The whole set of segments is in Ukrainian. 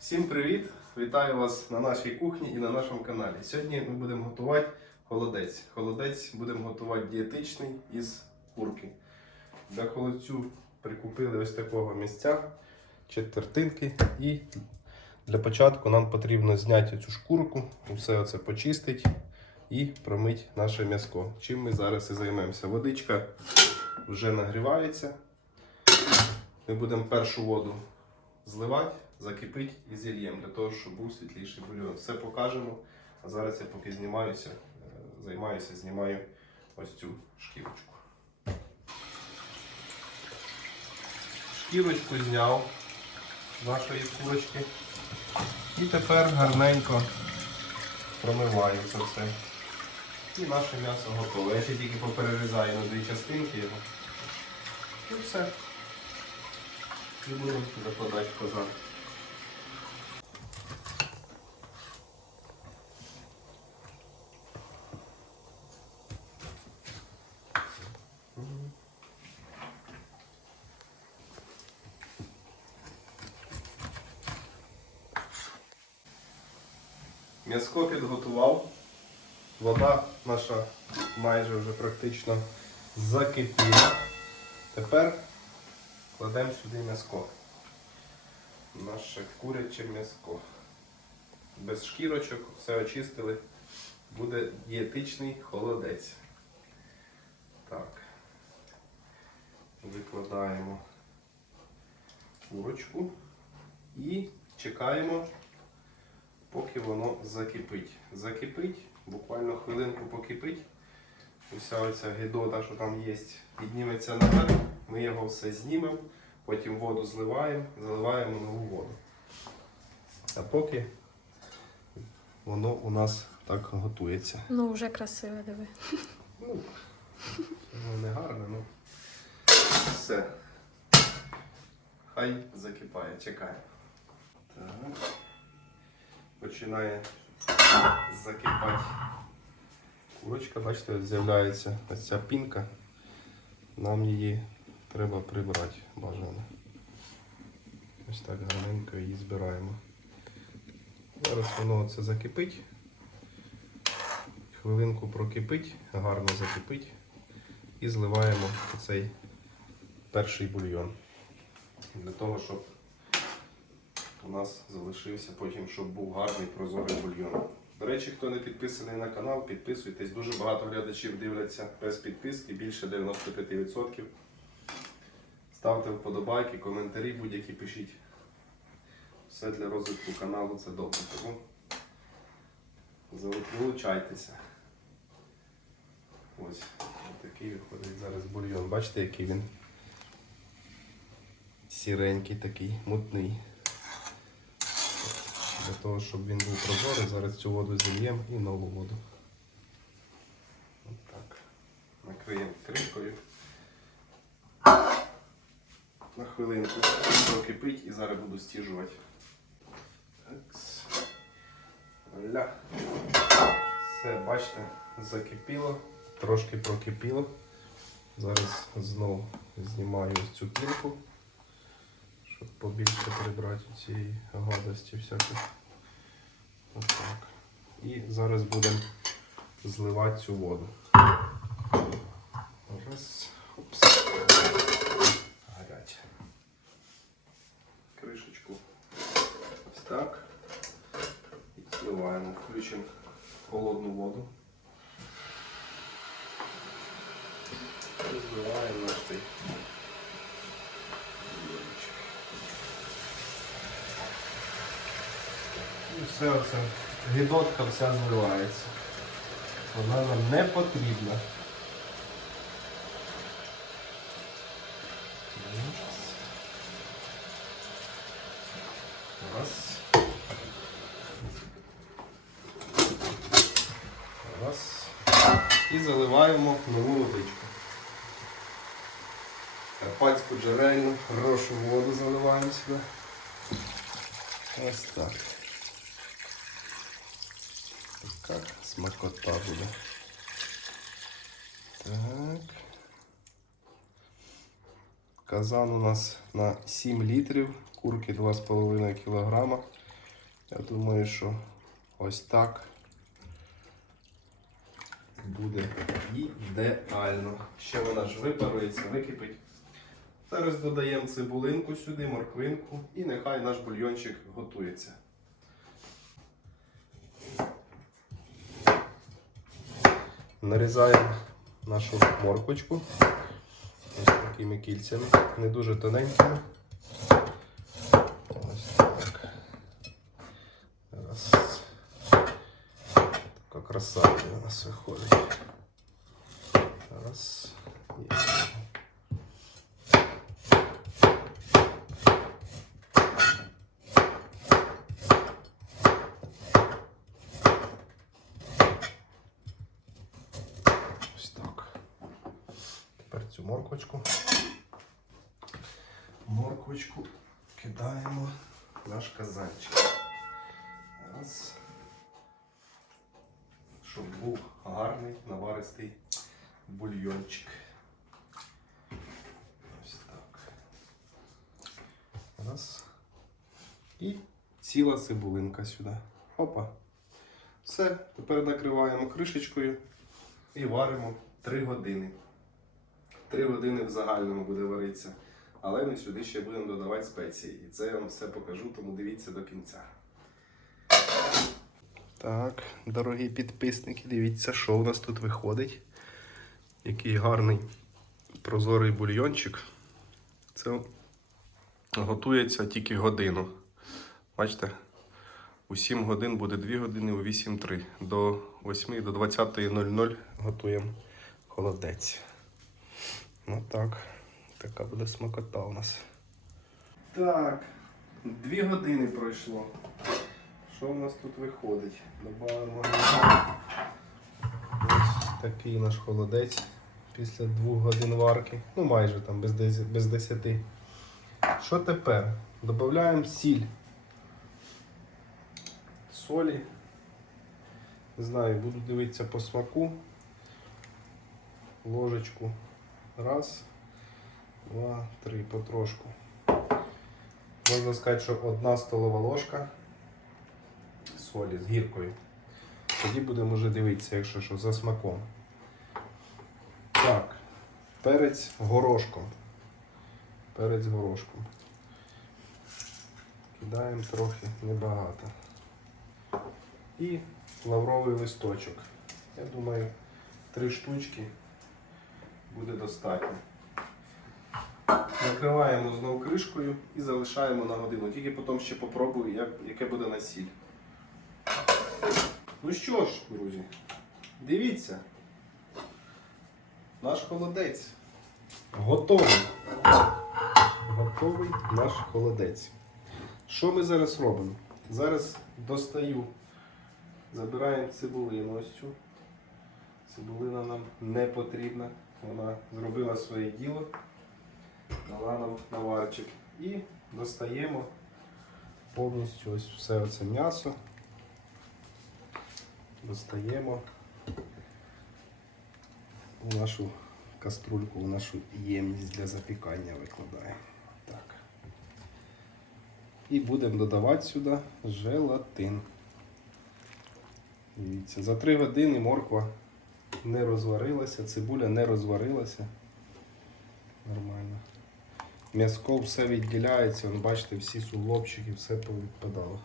Всім привіт! Вітаю вас на нашій кухні і на нашому каналі. Сьогодні ми будемо готувати холодець. Холодець будемо готувати дієтичний із курки. Для холодцю прикупили ось такого місця, четвертинки. І для початку нам потрібно зняти цю шкурку, все це почистити і промити наше м'яско. Чим ми зараз і займемося. Водичка вже нагрівається. Ми будемо першу воду зливати, закипить і зільємо для того, щоб був світліший бульйон. Все покажемо. А зараз я поки знімаюся, е, займаюся, знімаю ось цю шкірочку. Шкірочку зняв з нашої курочки. І тепер гарненько промиваю це все. І наше м'ясо готове. Я ще тільки поперерізаю на дві частинки його. І все. І будемо закладати в казан. М'яско підготував. Вода наша майже вже практично закипіла. Тепер кладемо сюди м'яско. Наше куряче м'яско. Без шкірочок, все очистили. Буде дієтичний холодець. Так. Викладаємо курочку і чекаємо, поки воно закипить. Закипить, буквально хвилинку покипить. Уся оця гидота, що там є, підніметься наверх. Ми його все знімемо, потім воду зливаємо, заливаємо нову воду. А поки воно у нас так готується. Ну, вже красиво, диви. Ну, воно не гарно, ну все. Хай закипає, чекає. Так. Починає закипати. Курочка, бачите, з'являється ось ця пінка. Нам її треба прибрати бажано. Ось так гарненько її збираємо. Зараз воно це закипить. Хвилинку прокипить, гарно закипить. І зливаємо цей перший бульйон. Для того, щоб у нас залишився потім, щоб був гарний прозорий бульйон. До речі, хто не підписаний на канал, підписуйтесь. Дуже багато глядачів дивляться без підписки, більше 95%. Ставте вподобайки, коментарі будь-які пишіть. Все для розвитку каналу це добре. Тому залучайтеся. Ось такий виходить зараз бульйон. Бачите, який він сіренький такий, мутний. Для того, щоб він був прозорий, зараз цю воду зільємо і нову воду. От так. Накриємо кришкою. На хвилинку прокипить і зараз буду стіжувати. Такс. Все, бачите, закипіло, трошки прокипіло. Зараз знову знімаю ось цю пінку, щоб побільше прибрати цієї гадості всяких. Отак. І зараз будемо зливати цю воду. Раз. Опс. Гаряче. Кришечку. Ось так. І зливаємо. Включимо холодну воду. І зливаємо наш цей. бульйончик. І все оце, гідотка вся зливається. Вона нам не потрібна. Раз. Раз. І заливаємо нову водичку. Карпатську джерельну, хорошу воду заливаємо сюди. Ось так. Така смакота буде. Так. Казан у нас на 7 літрів, курки 2,5 кг. Я думаю, що ось так буде ідеально. Ще вона ж випарується, википить. Зараз додаємо цибулинку сюди, морквинку і нехай наш бульйончик готується. Нарізаємо нашу морквочку ось такими кільцями, не дуже тоненькими. Ось так. Раз. Така краса у нас виходить. Раз. Є. Ось так. Тепер цю морквочку. Морквочку кидаємо наш казанчик. Раз. Щоб був гарний наваристий бульйончик. Ось так. Раз. І ціла цибулинка сюди. Опа. Все, тепер накриваємо кришечкою і варимо 3 години. 3 години в загальному буде варитися. Але ми сюди ще будемо додавати спеції. І це я вам все покажу, тому дивіться до кінця. Так, дорогі підписники, дивіться, що у нас тут виходить. Який гарний прозорий бульйончик. Це готується тільки годину. Бачите? У 7 годин буде 2 години, у 8-3. До 8 до 20.00 готуємо холодець. Ну так, така буде смакота у нас. Так, 2 години пройшло. Що у нас тут виходить? Добавимо ось такий наш холодець після 2 годин варки. Ну майже там без 10. Без 10. Що тепер? Додаємо сіль. Солі. Не знаю, буду дивитися по смаку. Ложечку. Раз, два, три, потрошку. Можна сказати, що одна столова ложка солі з гіркою. Тоді будемо вже дивитися, якщо що, за смаком. Так, перець горошком. Перець горошком. Кидаємо трохи небагато. І лавровий листочок. Я думаю, три штучки буде достатньо. Накриваємо знову кришкою і залишаємо на годину. Тільки потім ще попробую, як, яке буде насіль. Ну що ж, друзі, дивіться. Наш холодець. Готовий. Готовий наш холодець. Що ми зараз робимо? Зараз достаю, забираємо цибулину ось цю. Цибулина нам не потрібна. Вона зробила своє діло, дала нам наварчик. І достаємо повністю ось все це м'ясо. Достаємо у нашу каструльку, у нашу ємність для запікання викладаємо. Так. І будемо додавати сюди желатин. Дивіться, за 3 години морква не розварилася, цибуля не розварилася. Нормально. М'язко все відділяється, Вон, бачите, всі суглобчики, все повідпадало.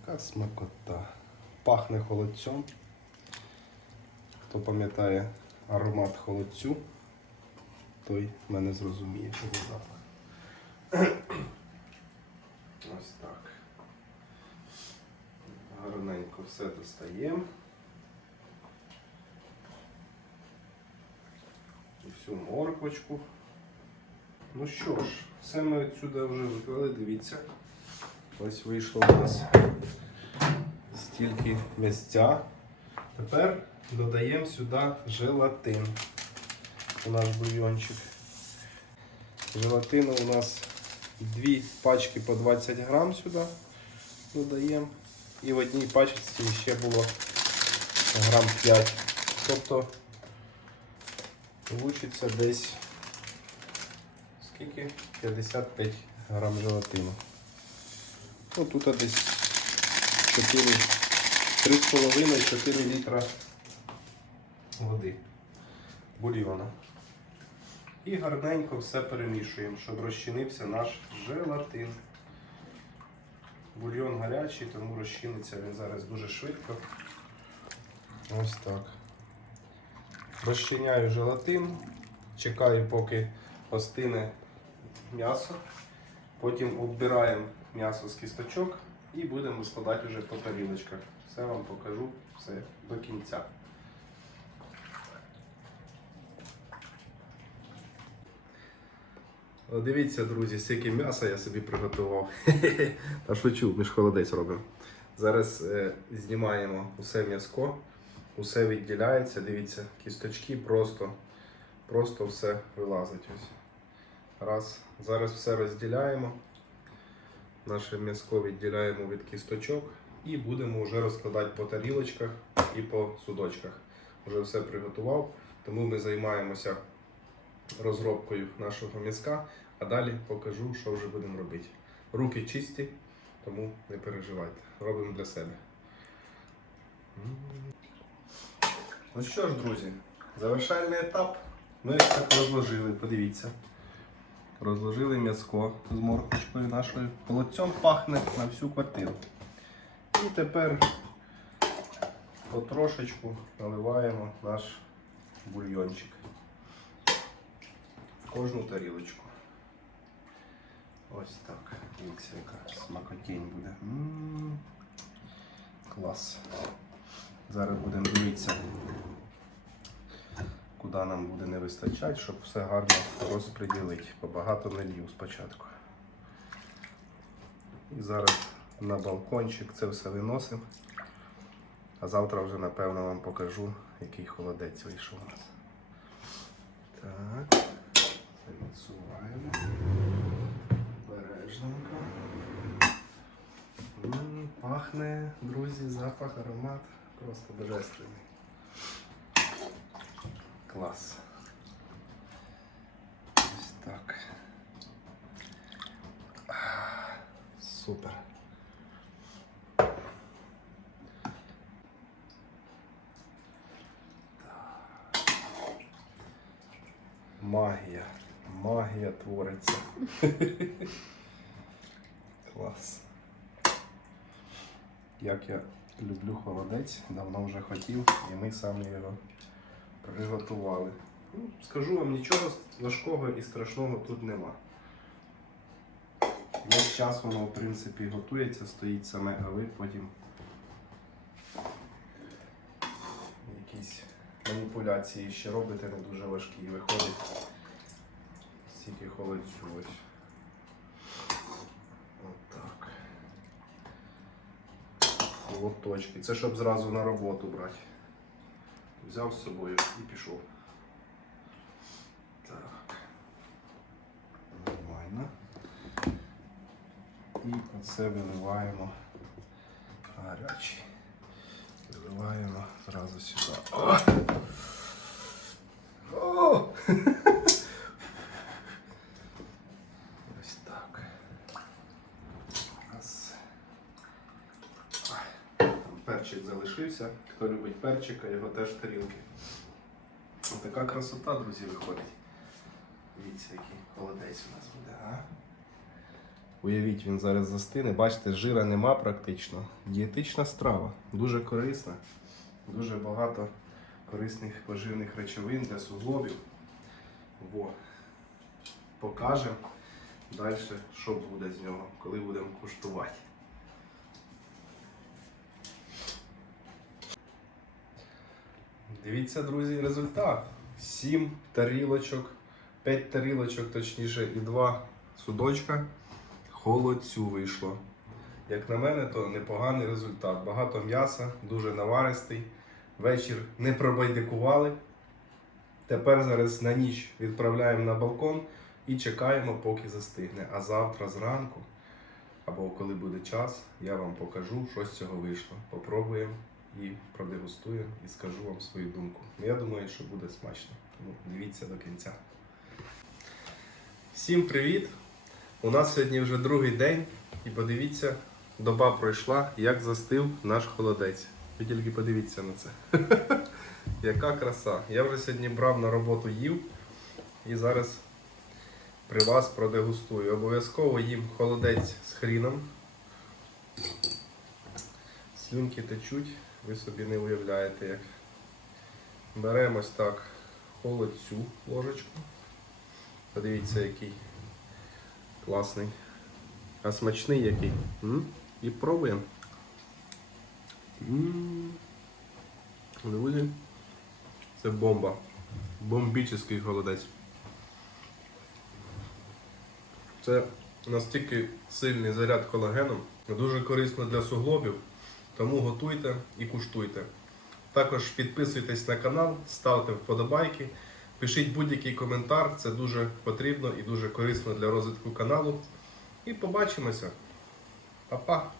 Яка смакота. Пахне холодцем. Хто пам'ятає аромат холодцю, той мене зрозуміє, що це запах. Ось так. Гарненько все достаємо. Всю морквочку. Ну що ж, все ми відсюди вже виклали, дивіться. Ось вийшло у нас стільки місця. Тепер додаємо сюди желатин у наш бульйончик. Желатину у нас дві пачки по 20 грам сюди додаємо. І в одній пачці ще було грам 5. Тобто вийде десь скільки? 55 грам желатину. Ну, тут десь 4, 3,5-4 літра води бульйона. І гарненько все перемішуємо, щоб розчинився наш желатин. Бульйон гарячий, тому розчиниться він зараз дуже швидко. Ось так. Розчиняю желатин, чекаю, поки остине м'ясо. Потім оббираємо м'ясо з кісточок і будемо складати вже по тарілочках. Все вам покажу все до кінця. Дивіться, друзі, скільки м'яса я собі приготував. Та шучу, ми ж холодець робимо. Зараз е, знімаємо усе м'яско, усе відділяється. Дивіться, кісточки просто, просто все вилазить. Ось. Раз. Зараз все розділяємо. Наше м'яско відділяємо від кісточок і будемо вже розкладати по тарілочках і по судочках. Вже все приготував, тому ми займаємося розробкою нашого м'язка, а далі покажу, що вже будемо робити. Руки чисті, тому не переживайте. Робимо для себе. Ну що ж, друзі, завершальний етап. Ми так розложили, подивіться. Розложили м'язко з моркочкою нашою. Холодцем пахне на всю квартиру. І тепер потрошечку наливаємо наш бульйончик в кожну тарілочку. Ось так. Дивіться, яка смакотінь буде. М, Клас. Зараз будемо дивитися, куди нам буде не вистачати, щоб все гарно розподілити. Побагато не лів спочатку. І зараз на балкончик це все виносимо. А завтра вже, напевно, вам покажу, який холодець вийшов у нас. Так. Це відсуваємо. Бережненько. Пахне, друзі, запах, аромат. Просто божественний. Клас. Так. Супер. Магія. Магія твориться. Клас. Як я люблю холодець, давно вже хотів, і ми самі його приготували. Ну, скажу вам, нічого важкого і страшного тут нема. Весь час воно, в принципі, готується, стоїть саме, а ви потім якісь маніпуляції ще робите не дуже важкі і виходить стільки холодцю ось. Отак. Лоточки. Це щоб зразу на роботу брати. Взяв з собою і пішов. Так. Нормально. І оце виливаємо гарячий. Виливаємо зразу сюди. О! О! Ось так. Раз. Ай, Там перчик залишився. Хто любить перчика, його теж тарілки. Така красота, друзі, виходить. Дивіться, який холодець у нас буде, а? Уявіть, він зараз застине. Бачите, жира нема практично. Дієтична страва. Дуже корисна. Дуже багато корисних поживних речовин для суглобів. Во. Покажемо далі, що буде з нього, коли будемо куштувати. Дивіться, друзі, результат. Сім тарілочок, 5 тарілочок, точніше, і 2 судочка. Холодцю вийшло. Як на мене, то непоганий результат. Багато м'яса, дуже наваристий. Вечір не пробайдикували. Тепер зараз на ніч відправляємо на балкон і чекаємо, поки застигне. А завтра зранку, або коли буде час, я вам покажу, що з цього вийшло. Попробуємо і продегустуємо і скажу вам свою думку. Я думаю, що буде смачно. Тому дивіться до кінця. Всім привіт! У нас сьогодні вже другий день, і подивіться, доба пройшла, як застив наш холодець. Ви тільки подивіться на це. Яка краса. Я вже сьогодні брав на роботу їв і зараз при вас продегустую. Обов'язково їм холодець з хріном. Слюнки течуть, ви собі не уявляєте як. Беремо ось так холодцю ложечку. Подивіться, який класний. А смачний який. М? І пробуємо. Друзі, це бомба. Бомбічний холодець. Це настільки сильний заряд колагеном, дуже корисно для суглобів, тому готуйте і куштуйте. Також підписуйтесь на канал, ставте вподобайки, пишіть будь-який коментар, це дуже потрібно і дуже корисно для розвитку каналу. І побачимося. Па-па!